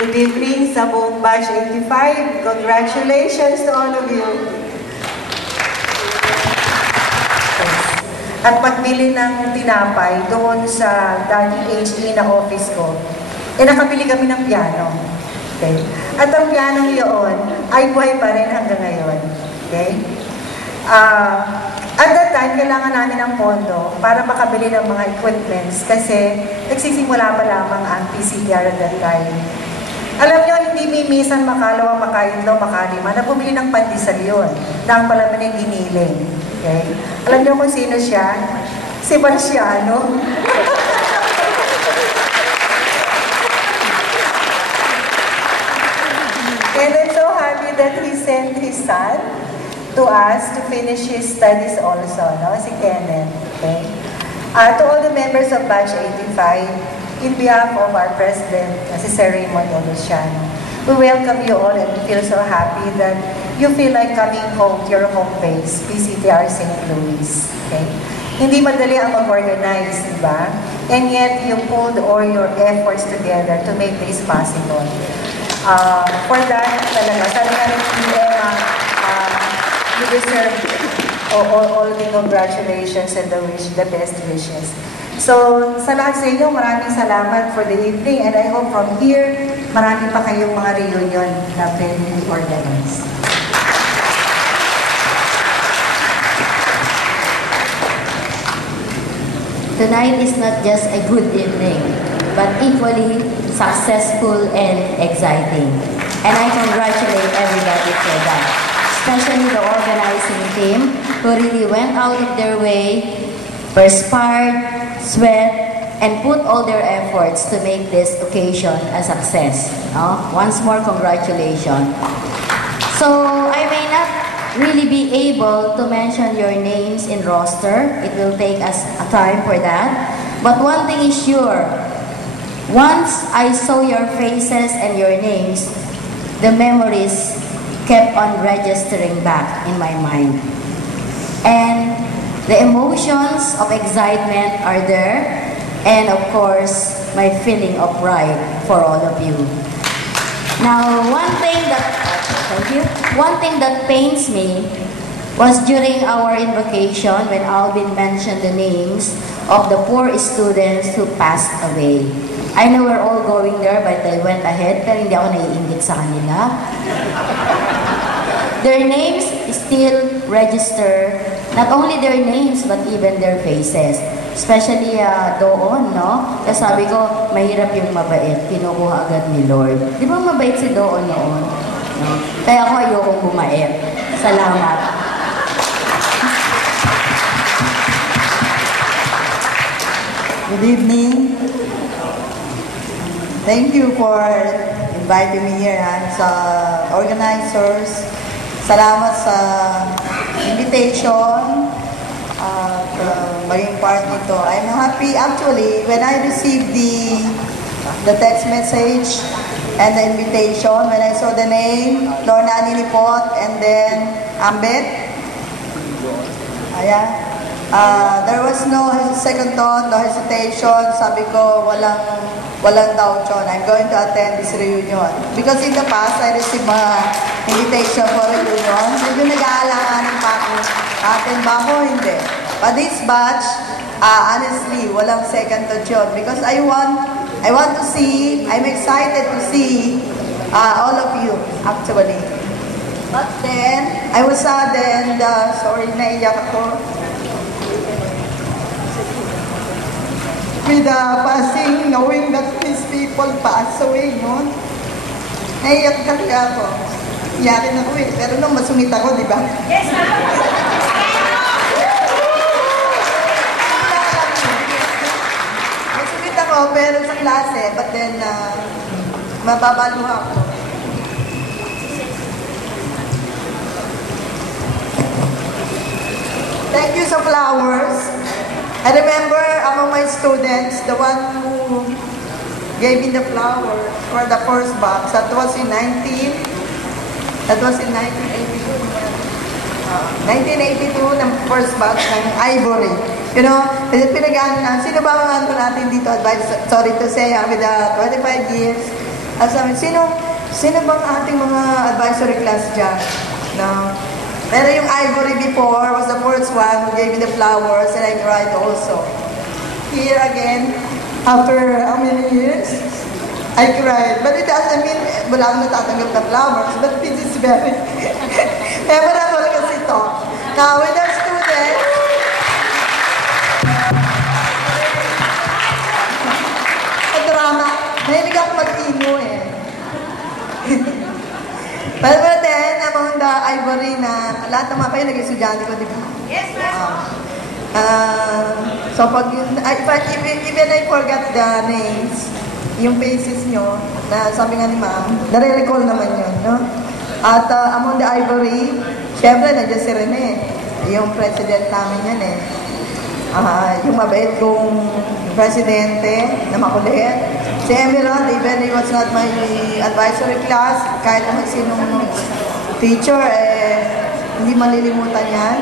Good evening sa buong Batch 85. Congratulations to all of you. At magbili ng tinapay doon sa dating HE na office ko, nakabili kami ng piano. Okay? At ang piano yun ay buhay pa rin hanggang ngayon. Okay? At that time, kailangan namin ng pondo para makabili ng mga equipments kasi nagsisimula pa lamang ang PCTR at that time. Alam nyo, hindi mimisan, makalawa, makaitlo, makalima, na bumili ng pandesal yun, na ang palaman yung giniling. Okay? Alam nyo kung sino siya? Sebastiano. And I'm so happy that he sent his son to us to finish his studies also, no? Si Kenneth. Okay? To all the members of Batch 85, in behalf of our President, si Sir Raymond Oluciano, we welcome you all and feel so happy that you feel like coming home to your home base, PCTR St. Louis. Okay? Hindi madali ang mag-organize, di ba? And yet, you pulled all your efforts together to make this possible. For that, talaga, sabi nga rin si Emma, you deserve all the congratulations and the best wishes. So, sa lahat sa inyo, maraming salamat for the evening and I hope from here, marami pa kayong mga reunion na pwede i-organize. Tonight is not just a good evening, but equally successful and exciting. And I congratulate everybody for that, especially the organizing team who really went out of their way, perspired, sweat, and put all their efforts to make this occasion a success. Once more, congratulations. So, I may not really be able to mention your names in roster. It will take us a time for that. But one thing is sure, once I saw your faces and your names, the memories kept on registering back in my mind. And the emotions of excitement are there, and of course, my feeling of pride for all of you. Now, one thing that pains me was during our invocation when Alvin mentioned the names of the poor students who passed away. I know we're all going there, but I went ahead, pero hindi ako naiinggit sa kanila. Their names still register, not only their names, but even their faces. Especially Doon, no? Kasi sabi ko, mahirap yung mabait. Kinukuha agad ni Lord. Di ba mabait si Doon noon? No? Kaya ako ayokong bumait. Salamat. Good evening. Thank you for inviting me here sa organizers. Salamat sa invitation at maging part nito. I'm happy actually when I received the text message and the invitation, when I saw the name Lorna Ninipot and then Ambet. Ayan. There was no second thought, no hesitation. Sabi ko, walang doubt yun. I'm going to attend this reunion. Because in the past, I received mga invitation for reunion. Medyo nag-aalanganin pa ako. Atin ba ako? Hindi. But this batch, honestly, walang second thought yun. Because I want to see, I'm excited to see all of you, actually. But then, I was saddened, sorry, naiyak ako. With the passing, knowing that these people pass away, no? Naiyak talaga ako. Iyakin ako eh. Pero nung masungit ako, di ba? Yes, ma'am! Masungit ako, pero sa klase, but then, mababaluha ako. Thank you sa flowers. I remember among my students, the one who gave me the flower for the first box, that was in 1982. 1982, ng first box ng Ivory. You know, pinag-ano na, sino ba ang ano natin dito? Sorry to say, with the 25 years, Sabi, sino bang ating mga advisory class dyan? No? Pero yung Ivory before was the first one who gave me the flowers and I cried also. Here again, after how many years? I cried. But it doesn't mean wala akong natatanggap na flowers, but this is very memorable kasi ito. Now, with our students, sa drama, mahilig ako mag-emo eh. But then, among the Ivory na lahat ng mga kayo naging estudyante ko, di ba? Yes, ma'am. So, even I forgot the names, yung faces nyo, na sabi nga ni ma'am, nare-recall naman yun, no? At among the Ivory, syempre, nandiyan si Rene, yung president namin yan eh. Yung mabait kong presidente na makulit. Si Emerald, even he was not my advisory class, kahit naman sinong teacher, hindi malilimutan yan.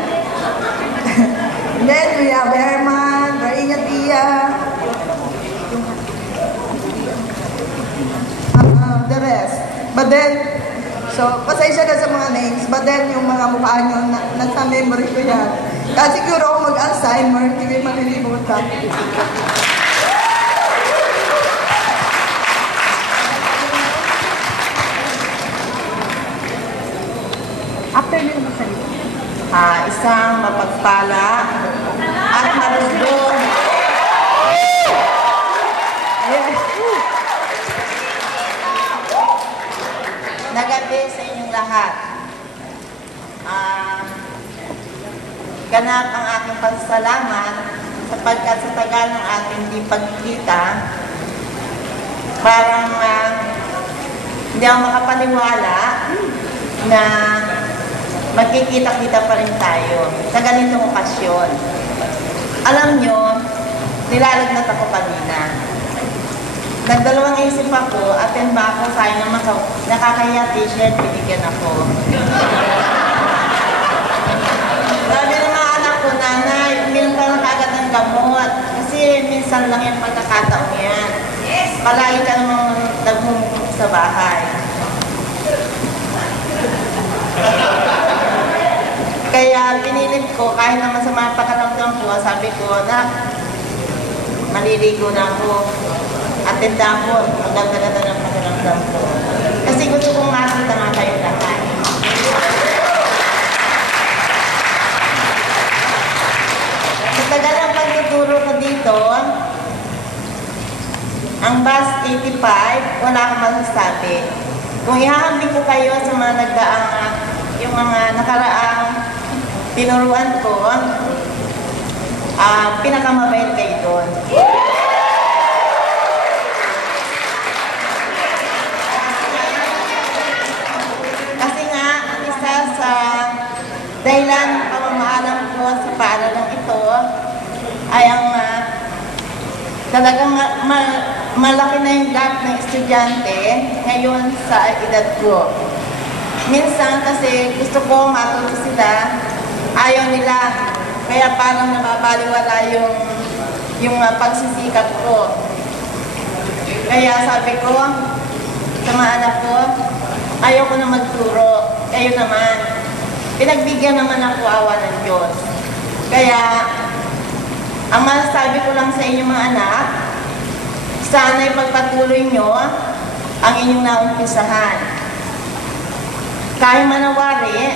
And then we have Herman, Raina Tia, the rest. But then, so, pasensya na sa mga names, but then yung mga mukha nyo, nasa memory ko yan. Kasi siguro ako mag-Alzheimer, hindi may malilimutan. After nyo naman salita. Isang mapagpala at marunong na gabi sa inyong lahat. Ganap ang aking pasasalamat sapagkat sa tagal ng ating di pagkikita, parang hindi ako makapaniwala na magkikita-kita pa rin tayo sa ganitong okasyon. Alam nyo, nilalagnat ako kanina. Nagdalawang isip ako, attend ba ako, sayang naman nakakaya t-shirt, binigyan ako. Sabi ng mga anak ko, nanay, uminom ka ng kagad ng gamot. Kasi minsan lang yung pagkakataong yan. Palagi ka namang nagmumukok sa bahay. Kaya pinilit ko, kahit naman sa mga pakaramdam ko, sabi ko, na maliligo na ako. Attend ako, ang ganda-ganda ng pakaramdam ko. Kasi gusto kong makita nga kayo lahat. Sa tagal ng pagtuturo ko dito, ang bus 85, wala akong masasabi. Kung ihahambing ko kayo sa mga nagdaang, yung mga nakaraang tinuruan ko, pinakamabait kayo doon. Kasi nga, isa sa dahilan ng pamamaalam ko sa paaralang ito ay ang talagang malaki na yung gap ng estudyante ngayon sa edad ko. Minsan kasi gusto ko matuto sila, ayaw nila. Kaya parang nababaliwala yung pagsisikap ko. Kaya sabi ko sa mga anak ko, ayaw ko na magturo. Kayo naman. Pinagbigyan naman ako awa ng Diyos. Kaya ang masasabi ko lang sa inyong mga anak, sana'y pagpatuloy nyo ang inyong naumpisahan. Kahit manawari,